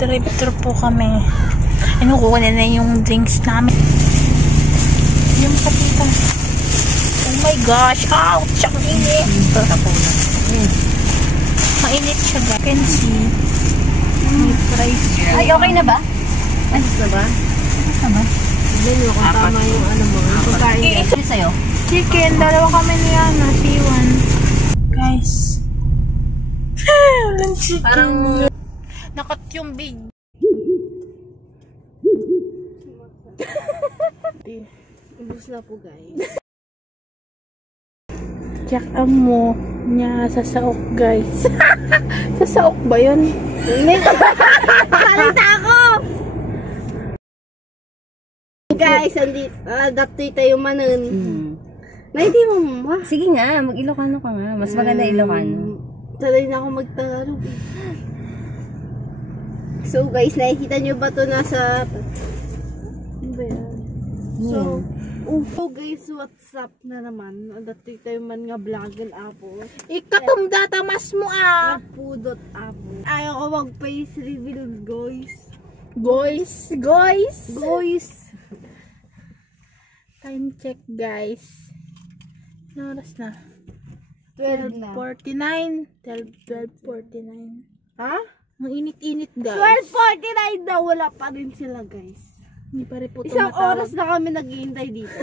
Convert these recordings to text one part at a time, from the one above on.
Nag-drive-thru po kami. Inukuha na yung drinks namin. Yung kapita. Oh my gosh! Ouch! Ang init! Mainit siya, guys. You can see. May price. Ay, okay na ba? Ayos na ba? Ayos na ba? Hindi mo kung tama yung ano mo. Pagkain ka. Ano sa'yo? Chicken. Dalawa kami ni Ana. C1. Guys. Walang chicken. Parang nakat yung big. ubus na po, guys. Check ang mo niya sa saok, guys. Sa saok ba yun? Salita ako! Guys, daptoy tayo manon. Na hindi mo mama. Sige nga, mag-Ilocano ka nga. Mas maganda Ilocano. Sanay na ako mag-Tagalog. So guys, nakikita nyo ba ito nasa... Ano ba yan? So guys, what's up na naman? Daptoy tayo man nga vloggen apo. Ikatum datamas mo Napudot apo. Ayaw ko mag-face reveal, guys. Guys. Time check, guys. Ano oras na? 12:49. 12:49. Ha? Ang init-init, guys. 12:49 na, wala pa rin sila, guys. Hindi pa rin po Isang tumatawag. oras na kami naghihintay dito.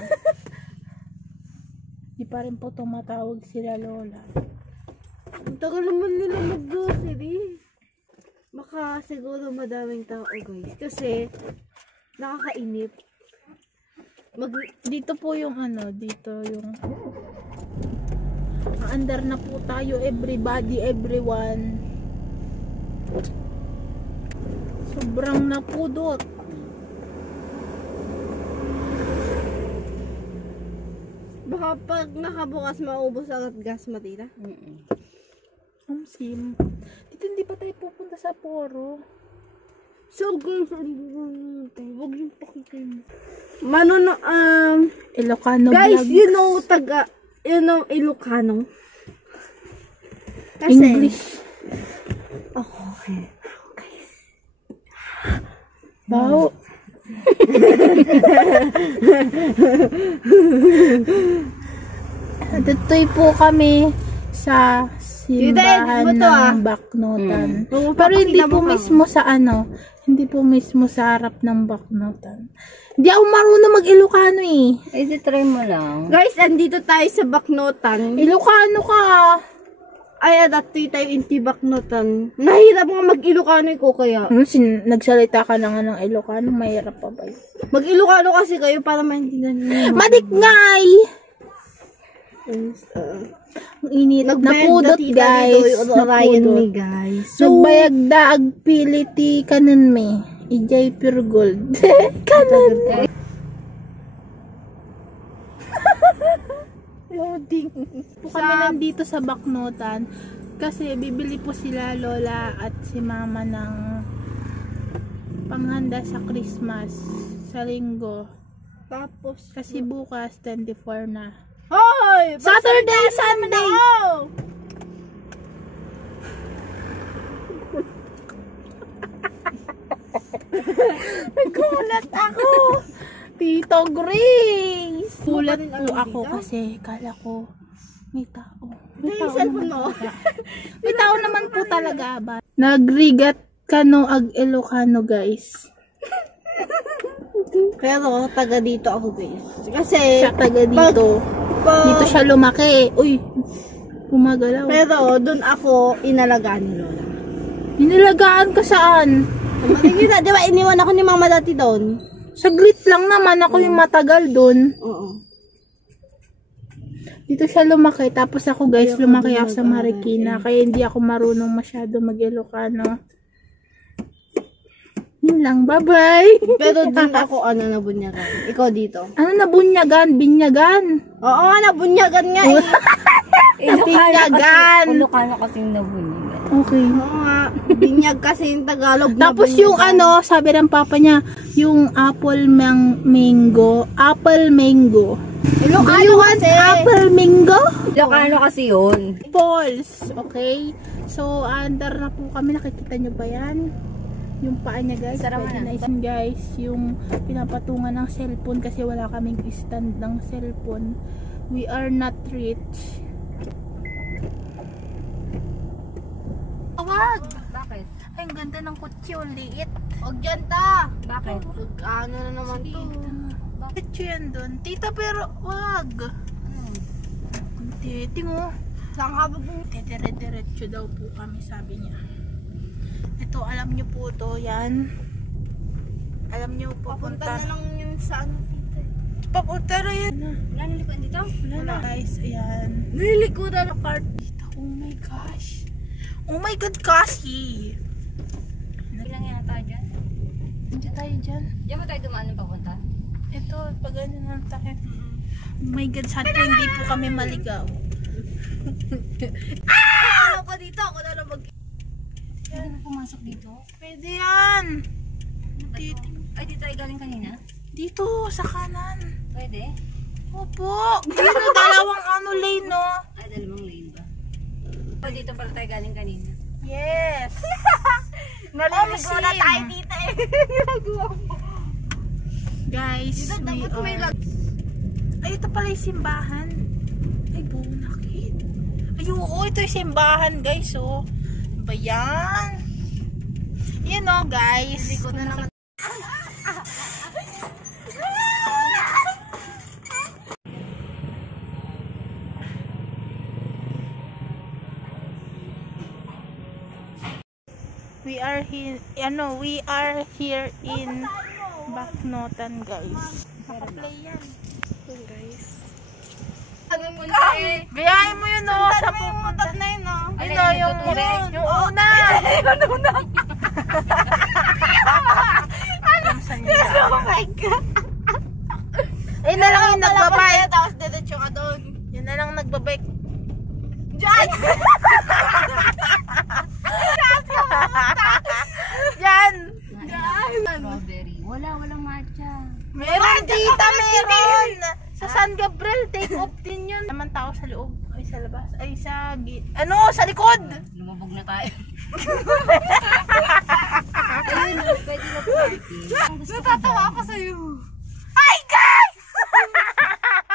Hindi pa rin po tumatawag sila, Lola. Ang tagal naman nila mag-grocery. Baka siguro madaming tao, guys. Kasi nakakainip. Dito po yung dito yung under na po tayo, everybody, everyone. Sobrang napudot. Baka pag nakabukas maubos agad gas, matira. Sim. Dito hindi pa tayo pupunta sa Poro. So guys, huwag yung pakikay mo. Ilocano guys, vlog. you know Ilocano. Kasi, English. Okay. Guys. Wow. Dito'y po kami sa simbahan ng Baknotan. Pero hindi po mismo sa hindi po mismo sa harap ng Baknotan. Hindi ako marunong mag-Ilocano eh. Ay, try mo lang. Guys, andito tayo sa Baknotan. Ilocano ka. Ay, dati tayo inti Baknotan. Nahirap nga mag-Ilocano ko kaya. Nagsalita ka na nga ng Ilocano, mahirap pa ba yun? Mag-Ilocano kasi kayo para maintindihan niyo. Madikngay! Ang init. Napudot, guys. Napudot. Guys. So, nagbayagda agpiliti kanon me. Ijay pure gold. Kanon. Loading. Po kami nandito sa Baknotan kasi bibili po sila Lola at si Mama ng panghanda sa Christmas sa linggo. Tapos kasi bukas 24 na. Hoy! Saturday, Sunday! Nagulat ako! Tito Grace! Gulat po ako kasi kala ko may tao. May tao naman po talaga ba? Nagrigat kano ag Ilocano, guys. Pero taga dito ako, guys. Kasi siya taga dito. Dito siya lumaki. Uy, gumagalaw. Pero doon ako inalagaan ni Lola. Inalagaan ka saan? Di ba iniwan ako ni Mama dati doon? Saglit lang naman ako yung matagal doon. Oo. Dito siya lumaki. Tapos ako, guys, lumaki ako sa Marikina. Kaya hindi ako marunong masyado mag-Ilocano. Yun lang, bye-bye. Pero doon ako, nabunyagan. Ikaw dito. Ano nabunyagan? Binyagan? Oo, nabunyagan nga eh. Binyagan. Ilocano kasi yung nabunyagan. Okay. Oo nga. Binyag kasi yung Tagalog. Tapos yung sabi ng papa niya, yung apple mango. Apple mango. Ilocano kasi. Apple mango? Ilocano kasi yun. Balls. Okay? So, under na po kami. Nakikita nyo ba yan? Yung paa niya guys, pwede na isin guys. Yung pinapatungan ng cellphone kasi wala kaming stand ng cellphone. We are not rich. Wag! Bakit? Ay, ang ganda ng kutsi, liit. Huwag dyan ta! Bakit? Ano na naman to? Bakit yun dun? Tita, pero wag. Tingo. Saan ka ba po? Dire-diretso daw po kami, sabi niya. Ito, alam niyo po to, yan. Alam niyo, Papunta papunta. na lang yun sa ano, tita. Papunta na yan. Wala nalikuan dito? Wala na guys, ayan. Nilikudan Na part dito. Oh my gosh. Oh my god, Cassie. Ilang yata dyan? Hindi tayo dyan. Diyan ba tayo dumaan ng papunta? Ito, pag ano na tayo. Oh my god, sana po hindi po kami maligaw. Ano ka dito? Ako na lang Pwede na pumasok dito? Pwede yan. Dito, Ay, dito tayo galing kanina? dito sa kanan. Pwede? Opo. Dito, dalawang ano lane, no? Ay, dalawang lane ba? O, dito pala tayo galing kanina. Yes. Naliligo na tayo dito eh. Ginagawa mo. Guys, Dito we dapat may are... lag. Ay, ito pala yung simbahan. Ay, bonakit. Ay, oo, ito yung simbahan, guys, oh. Ano ba yan? Yan, oh, guys. Hindi ko na naman. We are here in Bacnotan, guys. Naka-play yan. Guys. Ano mo na eh? Gayahin mo yun, oh, sa Yung pumunta. motor na yun, no? Ayun, oh, yung una. Yung una. Oh my God. Ayun na lang yung nagbabike. Tapos diretso ka doon. Yun na lang nagbabike. Diyan! Yan! Strawberry. Walang matcha. Meron dito, meron! Sa San Gabriel, take off din yun. Naman tao sa loob. Ay, sa labas. Ay, sa likod! Lumabog na tayo. Ayun, pwede na parking. Natatawa ako sa'yo. Ay, guys!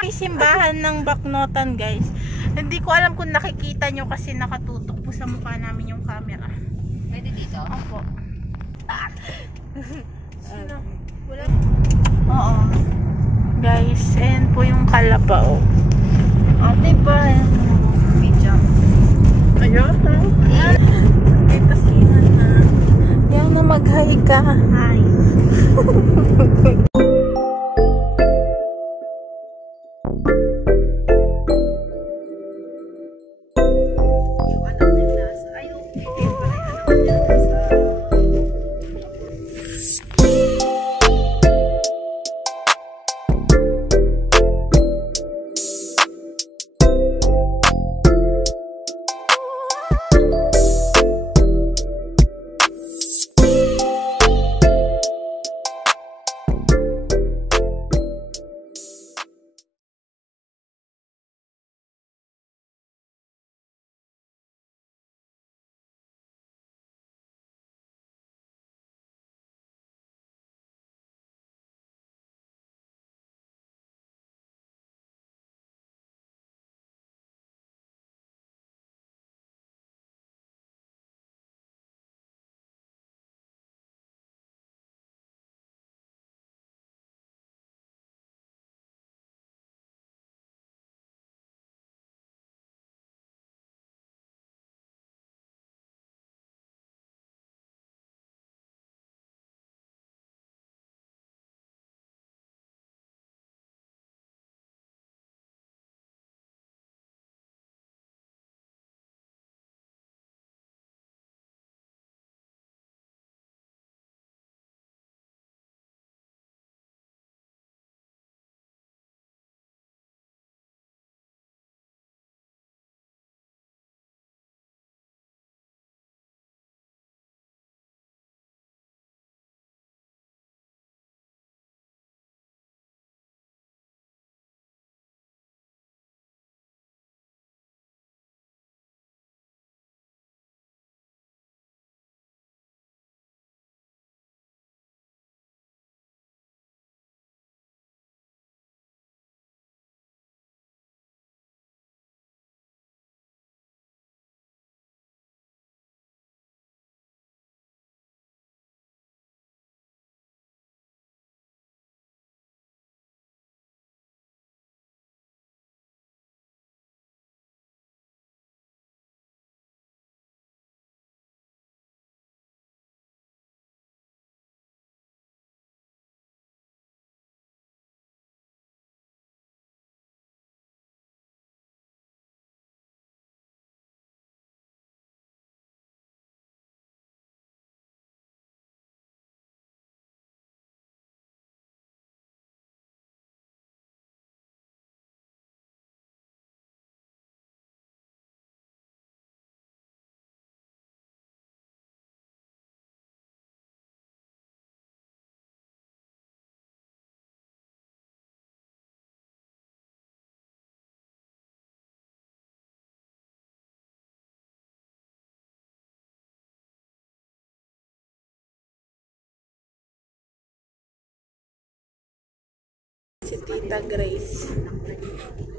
May simbahan ng Bacnotan, guys. Hindi ko alam kung nakikita nyo kasi nakatutok po sa mukha namin yung camera. Pwede dito? Opo. Sino? Wala? Oo. Guys, ayan po yung kalabaw. Ate pa. Video. Ayun, ha? Kita sila na. Yan na mag-hi ka. Hi. Yung anak nila sa ayaw. Hindi pa rin anak nila sa... Si Tita Grace.